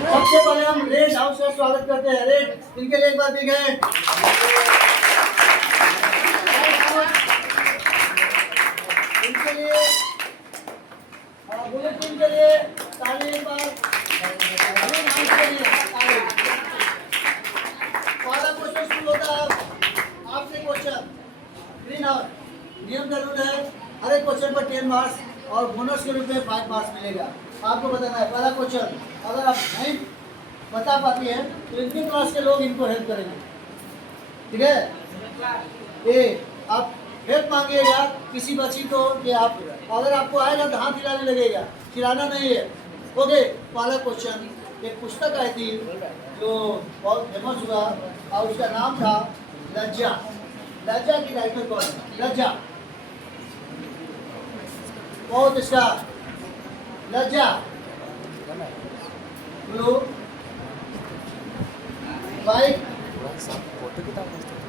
सबसे पहले हम रेड हाउस का स्वागत करते हैं। रेड इनके लिए एक बार भी गए। इनके लिए बुलेटिन के लिए ताली एक बार। ग्रीन हाउस के लिए ताली। पहला क्वेश्चन शुरू होता है आपसे। क्वेश्चन ग्रीन हाउस नियम जरूर है, हर एक क्वेश्चन पर 10 मार्क्स और बोनस के रूप में 5 मार्क्स मिलेगा। आपको बताना है पहला क्वेश्चन। अगर आप नहीं बता पाती हैं तो इनकी क्लास के लोग इनको हेल्प करेंगे, ठीक है। ए आप हेल्प मांगिएगा किसी बच्ची को कि आप अगर आपको आएगा तो हाथ हिलाने लगेगा, खिलाना नहीं है। ओके, पहला क्वेश्चन। एक पुस्तक आई थी जो बहुत फेमस हुआ और उसका नाम था लज्जा। लज्जा की राइटर कौन है? लज्जा, बहुत इसका लज्जा। ब्लू वाइट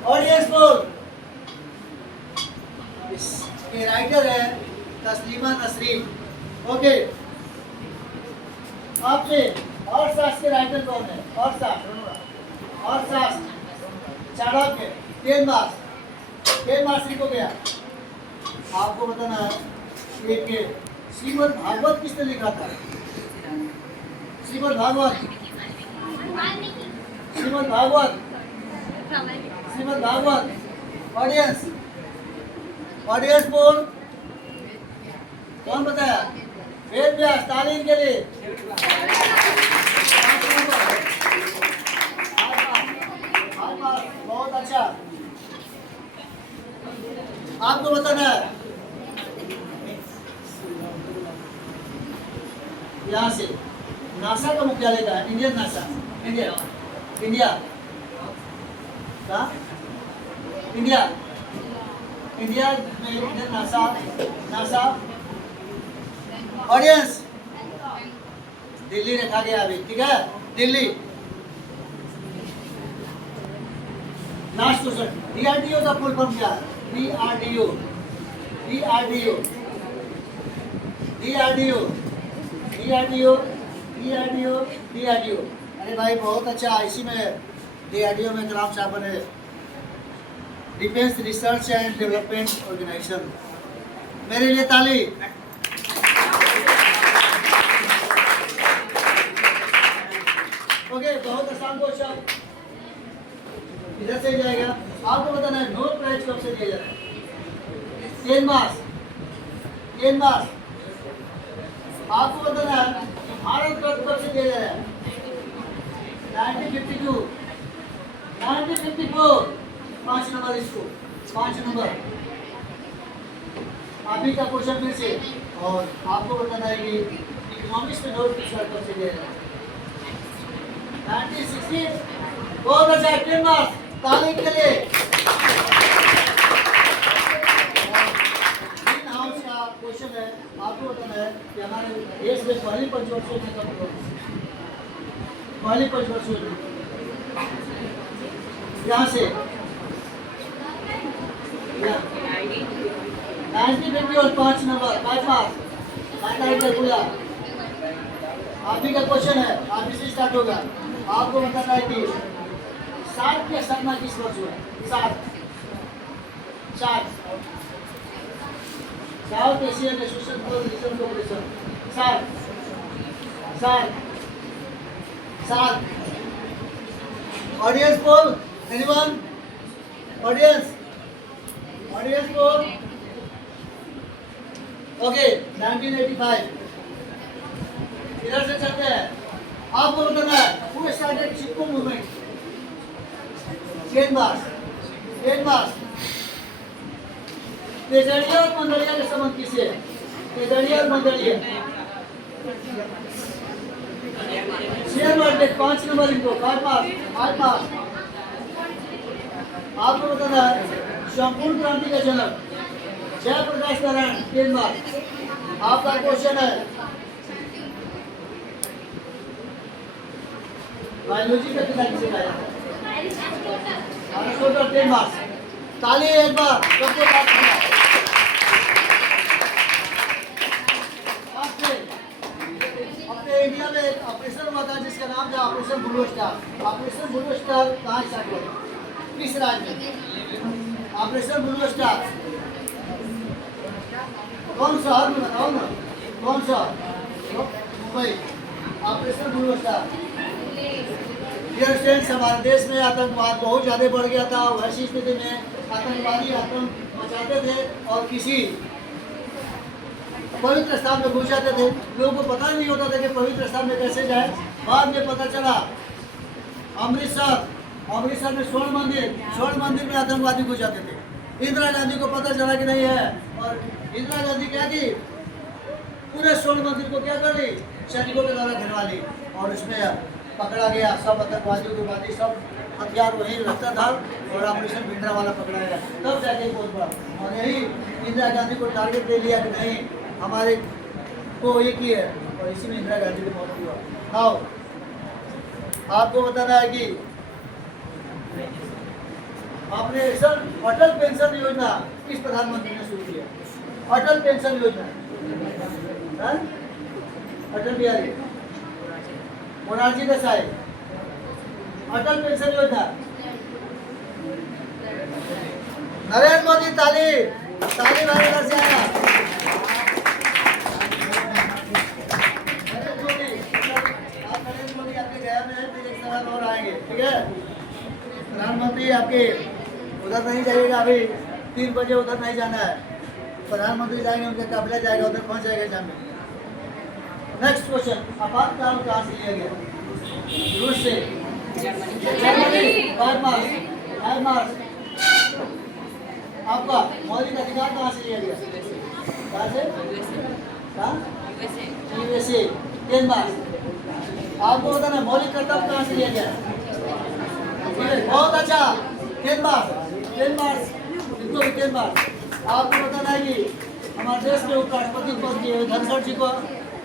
ऑडियंस बोल। इसके राइटर है तस्लीमा नसरीन। ओके, आपसे अर्थशास्त्र के राइटर कौन है? अर्थशास्त्र चाणक्य। 10 मार्क्स को गया। आपको बताना है एक श्रीमद् भागवत किसने लिखा था? श्रीमद् भागवत ऑडियंस बोल। कौन बताया? वेद व्यास। तालीम के लिए बहुत अच्छा। आपको बताना है यहाँ से नासा का मुख्यालय का है। इंडियन नासा, इंडिया में इंडियन नासा। ऑडियंस दिल्ली रखा गया अभी, ठीक है। दिल्ली। Last question. DRDO का फुल फॉर्म क्या है? DRDO। अरे भाई बहुत अच्छा। इसी में DRDO में कलाम साहब बने, defence research and development organisation. मेरे लिए ताली। ओके, बहुत आसान क्वेश्चन। इधर से जाएगा। आपको बताना है नोबेल प्राइज कब से दिया जाता है? 10 मार्क्स। आपको बताना है भारत रत्न कब से दिया जा रहा है? 1952, 1954। 5 नंबर इसको, 5 नंबर। अभी का क्वेश्चन फिर से। और आपको बताना है कि इकोनॉमिक्स में नोबेल प्राइज कब से दिया जा रहा है? 1960। बहुत अच्छा। 10 मार्क्स। ताली के लिए। ग्रीन हाउस का क्वेश्चन है। आपको बताना है कि हमारे देश में पहली पंचवर्षीय में कब हुई? पहली पंचवर्षीय यहाँ से 1950 और 5 नंबर, 5 मार्क्स। पूरा आप ही का क्वेश्चन है, आप ही से स्टार्ट होगा। आपको बताना है कि सार्क की स्थापना किस वर्ष हुआ? South Asian Association for Research Cooperation. SAARC. Audience poll. Anyone? Audience poll. Okay, 1985। इधर से चलते हैं। आपको बताना है who started Chipko movement? 10 marks. तेजड़िया और मंदड़िया के संबंध किससे? तेजड़िया और मंदड़िया। शेयर मार्केट 5 नंबर इनको, 5 मार्क्स। आपको बताना है संपूर्ण क्रांति का जनक जयप्रकाश नारायण। 10 मार्क्स। आपका क्वेश्चन है बायोलॉजी का पिता किसे कहा जाता है? अरिस्टोटल। 10 मार्क्स। ताली एक बार सबको बात किया। अपने इंडिया में एक ऑपरेशन हुआ था जिसका नाम नाम था operation blue star. Operation blue star कहाँ स्टार्ट हुआ, किस राज्य में? ऑपरेशन ब्लू स्टार कौन शहर में बताओ ना, कौन सा? Mumbai. Operation blue star. Dear friends, हमारे देश में आतंकवाद बहुत ज़्यादा बढ़ गया था। वैसी स्थिति में आतंकवादी आतंक मचाते थे और किसी पवित्र स्थान में घुस जाते थे। लोगों को पता नहीं होता था कि पवित्र स्थान में कैसे जाए। बाद में पता चला अमृतसर में स्वर्ण मंदिर में आतंकवादी घुस जाते थे। इंदिरा गांधी को पता चला कि नहीं है, और इंदिरा गांधी क्या की, पूरे स्वर्ण मंदिर को क्या कर ली, सैनिकों के द्वारा घिरवा ली और उसमें पकड़ा गया। सब आतंकवादियों के बाद सब हथियार वहीं रखता था और ऑपरेशन भिंडरा वाला पकड़ा गया, तब जाके बहुत बड़ा। और यही इंदिरा गांधी को टारगेट दे लिया कि नहीं हमारे को एक ही है, और इसी में इंदिरा गांधी की मौत हुआ। आओ आपको बताना है कि ऑपरेशन अटल पेंशन योजना किस प्रधानमंत्री ने शुरू किया? अटल पेंशन योजना अटल बिहारी मोरारजी देसाई। अटल पेंशन योजना नरेंद्र मोदी। ताली भारत से आया नरेंद्र मोदी आपके गया में है, फिर एक सवाल और आएंगे, ठीक है? प्रधानमंत्री आपके उधर नहीं जाइएगा, अभी 3 बजे उधर नहीं जाना है। प्रधानमंत्री जाएंगे, उनका काफिला जाएगा, उधर पहुंच जाएगा एग्जाम में। नेक्स्ट क्वेश्चन, आपातकाल कहाँ से लिया गया? रूस से। जर्मनी। 5 मार्च। आपका मौलिक अधिकार कहाँ से लिया गया? कहाँ से? USA। 10 मार्च। आपको बताना मौलिक कर्तव्य कहाँ से लिया गया? बहुत अच्छा। 10 मार्च। इनको भी 10 मार्च। आपको बताना है कि हमारे देश में उपराष्ट्रपति पद की धनखड़ जी को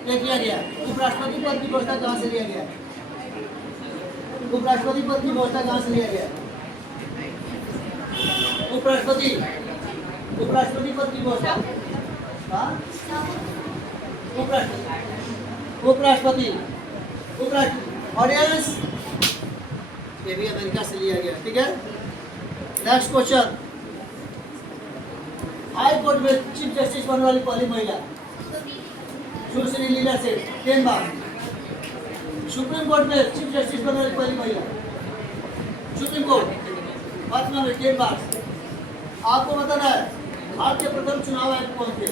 ये किया गया। उपराष्ट्रपति पद की व्यवस्था कहाँ से लिया गया? उपराष्ट्रपति पद की व्यवस्था कहाँ से लिया गया? उपराष्ट्रपति पद की व्यवस्था उपराष्ट्रपति ऑडियंस, ये भी अमेरिका से लिया गया, ठीक है? नेक्स्ट क्वेश्चन, हाई कोर्ट में चीफ जस्टिस बनने वाली पहली महिला सुश्री लीला सेठ। 10 मार्च। सुप्रीम कोर्ट में चीफ जस्टिस बनने वाली पहली महिला सुप्रीम कोर्ट फातिमा में। 10 मार्च। आपको बताना है भारत के प्रथम चुनाव आयुक्त कौन थे?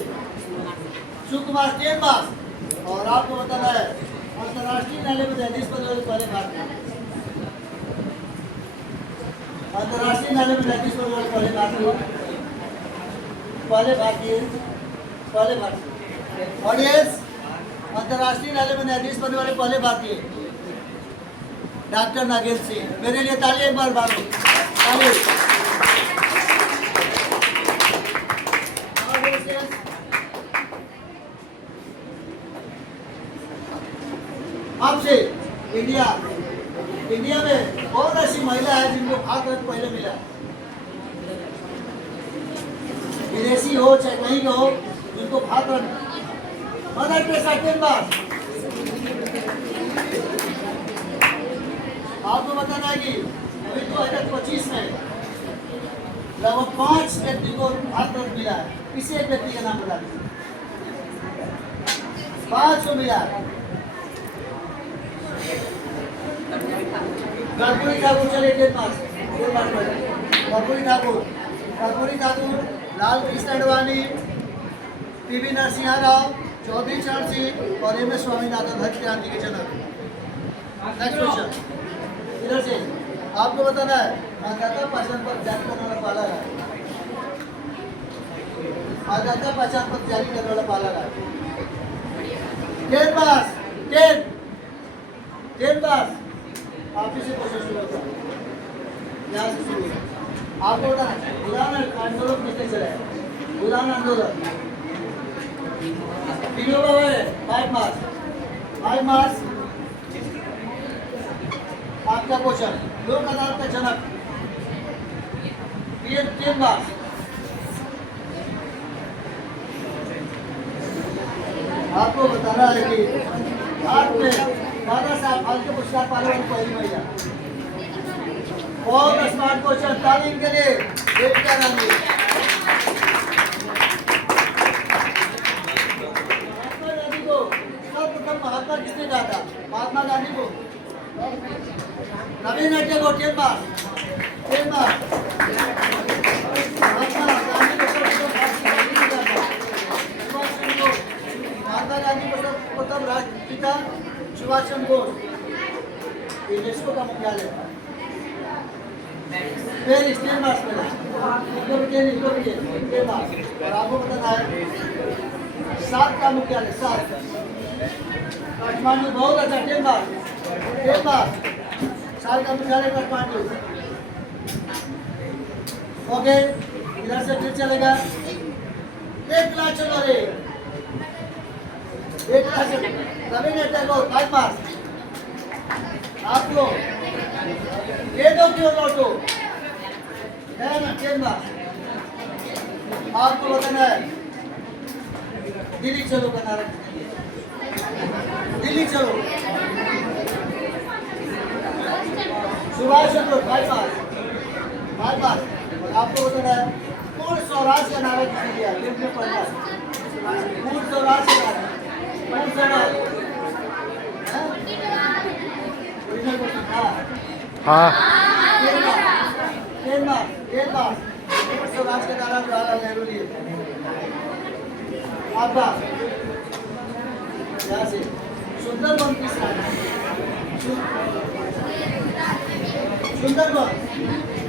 सुकुमार। 10 मार्च। और आपको बताना है अंतर्राष्ट्रीय न्यायालय में न्यायाधीश बनने वाले पहले भारतीय, अंतर्राष्ट्रीय न्यायालय में न्यायाधीश बनने वाले पहले भारतीय। ऑडियंस, अंतर्राष्ट्रीय न्यायालय में न्यायाधीश बनने वाले पहले भारतीय डॉक्टर नागेंद्र सिंह। मेरे लिए ताली एक बार मारो, ताली। आपसे इंडिया में कौन ऐसी महिला है जिनको भारत रत्न पहले मिला? विदेशी हो चाहे कहीं का हो, जिनको Bharat Ratna. Mother Teresa. 10 March. आपको बताना है कि अभी 2025 में लगभग 5 व्यक्ति को भारत रत्न मिला है। किसी एक व्यक्ति का नाम बता दीजिए। 5 को मिला है। कर्पूरी ठाकुर। चलिए 10 मार्च। कर्पूरी ठाकुर, लाल कृष्ण अडवाणी, पीवी नरसिम्हा राव, चौधरी चरण सिंह और MS स्वामीनाथन हरित क्रांति के जनक। नेक्स्ट क्वेश्चन, इधर से आपको बताना है मतदाता पहचान पत्र जारी करने वाला पहला है। मतदाता पहचान पत्र जारी करने वाला पहला है। 10 मार्च। 10 मार्च। आप से क्वेश्चन शुरू होता है, यहाँ से शुरू होता है। आपको बताना है भूदान आंदोलन किसने चलाया? भूदान आंदोलन 5 मार्च। आपका क्वेश्चन, लोक अदालत का जनक 10 मार्च। आपको बताना है कि भारत में दादा साहब फालतू पुरस्कार पाने वाली पहली महिला। बहुत स्मार्ट क्वेश्चन, तालीम के लिए देविका गांधी। महात्मा गांधी को सर्वप्रथम महात्मा किसने कहा था? महात्मा गांधी को रविन्द्रनाथ टैगोर 10 मार्क्स। महात्मा गांधी को सर्वप्रथम राष्ट्रपिता सुभाष चंद्र बोस। यूनेस्को का मुख्यालय पेरिस 10 मार्च में। और आपको बताना है सात का मुख्यालय सात काठमांडू। बहुत अच्छा 10 मार्च सात का मुख्यालय काठमांडू। ओके, इधर से फिर चलेगा 1 लाख। चलो रे 1 लाख। रविन्द्रनाथ टैगोर 5 मार्च। आपको ये दो क्यों लौटो है ना 10 मार्च। आपको बताना है दिल्ली चलो का नारा। दिल्ली चलो सुभाष चंद्र 5 मार्च। और आपको बताना है पूर्ण स्वराज का नारा किसने दिया? पढ़ना पूर्ण स्वराज का नारा। पूर्ण स्वराज हाँ स्वराज का नारा जवाहरलाल नेहरू लिए। आपका यहाँ से सुंदरबन किस राज्य? सुंदरबन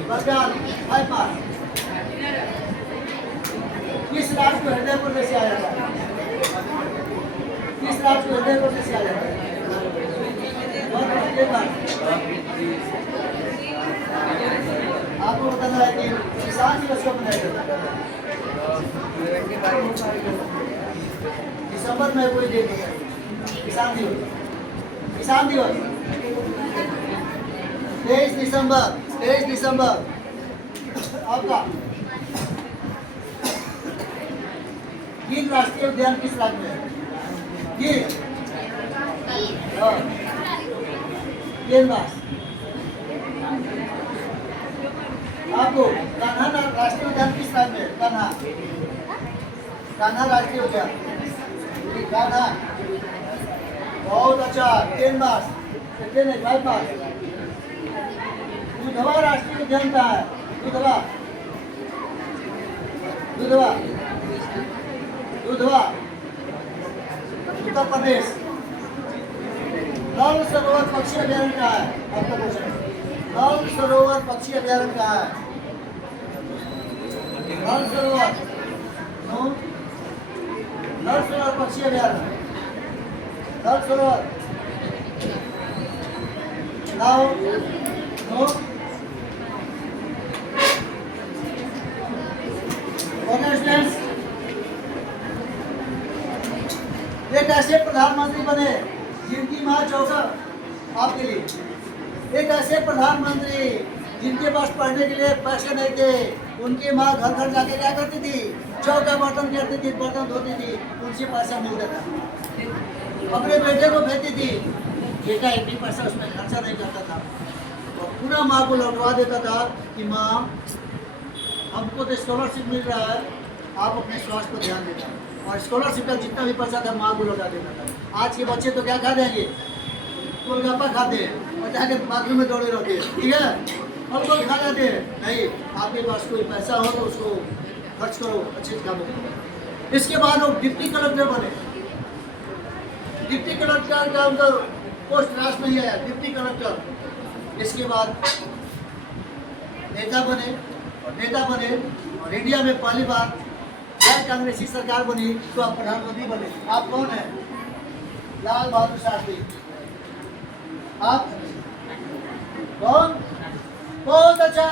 बंगाल 5 मार्च। किस राज्य को हृदय प्रदेश से आया था? किस राज्य को हृदय प्रदेश से आया था? आपको बताना है कि किसान दिवस कब मनाया जाता है? दिसंबर में कोई डेट है किसान दिवस। किसान दिवस 23 दिसंबर। 23 दिसंबर। आपका गिर राष्ट्रीय उद्यान किस राज्य में है? गिर 10 मार्च। आपको कान्हा राष्ट्रीय उद्यान किस राज्य में? कान्हा राष्ट्रीय उद्यान कान्हा। बहुत अच्छा 10 मार्च। 5 मार्च। दुधवा राष्ट्रीय उद्यान कहाँ है? दुधवा उत्तर प्रदेश। नल सरोवर पक्षी अभ्यारण्य कहाँ है? आपका क्वेश्चन नल सरोवर पक्षी अभ्यारण्य कहाँ है? नल सरोवर पक्षी अभ्यारण्य। नल सरोवर नाउ नो। एक ऐसे प्रधानमंत्री बने जिनकी माँ चौका आपके लिए। एक ऐसे प्रधानमंत्री जिनके पास पढ़ने के लिए पैसे नहीं थे। उनकी माँ घर घर जाके क्या करती थी? चौका बर्तन करती थी, बर्तन धोती थी, उनसे पैसा मिलता था। अपने बेटे को भेजती थी, बेटा इतनी पैसा उसमें खर्चा नहीं करता था और पूरा माँ को लौटवा देता था कि माँ हमको तो स्कॉलरशिप मिल रहा है, आप अपने स्वास्थ्य पर ध्यान देना। और स्कॉलरशिप का जितना भी पैसा था माँ को लौटा देता था। आज के बच्चे तो क्या खा देंगे? गोलगप्पा खाते हैं और जाके बाथरूम में दौड़े रहते हैं, ठीक है? और लोग खा जाते हैं। नहीं, आपके पास कोई पैसा हो तो उसको खर्च करो, अच्छे कामों में। इसके बाद वो डिप्टी कलेक्टर बने। डिप्टी कलेक्टर का उनका पोस्ट राष्ट्र नहीं आया, डिप्टी कलेक्टर। इसके बाद नेता बने और इंडिया में पहली बार गैर कांग्रेसी सरकार बनी तो आप प्रधानमंत्री बने। आप कौन है? लाल बहादुर शास्त्री। आप कौन? बहुत अच्छा।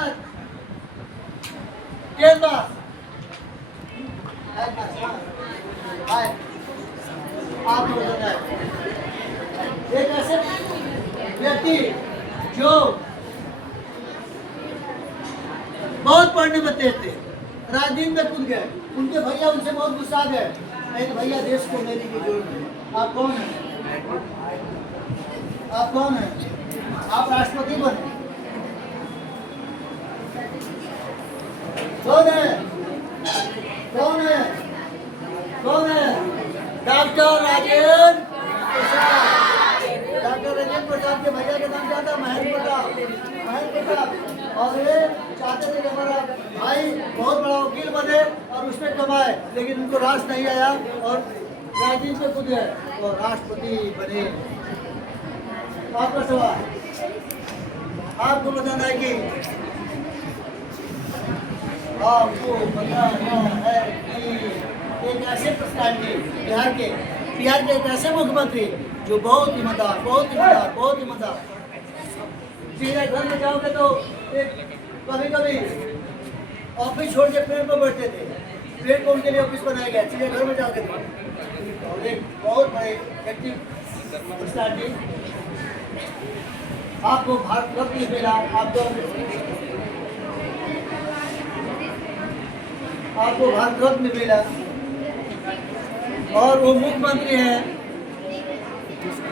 आप एक ऐसे व्यक्ति जो बहुत पढ़ने में तेज थे, राजनीति में कूद गए। उनके भैया उनसे बहुत गुस्सा गए, नहीं भैया देश को लेने की जरूरत है। आप कौन है? आप कौन है? आप राष्ट्रपति बने। कौन है? कौन है? कौन है? डॉक्टर राजेंद्र प्रसाद। डॉक्टर राजेंद्र प्रसाद के भैया का नाम क्या था? महेंद्र प्रताप। महेंद्र प्रताप। और ये चाहते थे कि हमारा भाई बहुत बड़ा वकील बने और उसमें कमाए, लेकिन उनको राज नहीं आया और राजनीति में कूद गए और राष्ट्रपति बने। आपका सवाल आपको बताना है कि आपको बताना है कि एक ऐसे पर्सनालिटी बिहार के एक ऐसे मुख्यमंत्री जो बहुत ईमानदार, बहुत ईमानदार, बहुत ईमानदार। सीधे घर में जाओगे तो एक कभी कभी ऑफिस छोड़ के पेड़ पर बैठते थे, पेड़ को उनके लिए ऑफिस बनाया गया। सीधे घर में जाओगे तो और एक बहुत बड़े एक्टिव पर्सनालिटी आपको भारत रत्न मिला। आपको भारत रत्न मिला और वो मुख्यमंत्री है।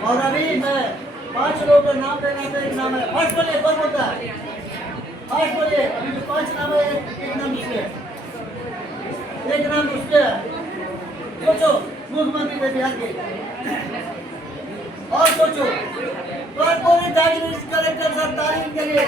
और अभी मैं 5 लोगों का नाम लेना था। एक नाम है, फर्स्ट बोलिए, कौन बोलता है? फर्स्ट बोलिए। अभी जो 5 नाम है, एक नाम दूसरे, एक नाम दूसरे। सोचो, मुख्यमंत्री थे बिहार के। और सोचो, कॉर्पोरेट कलेक्टर सर, तारीफ के लिए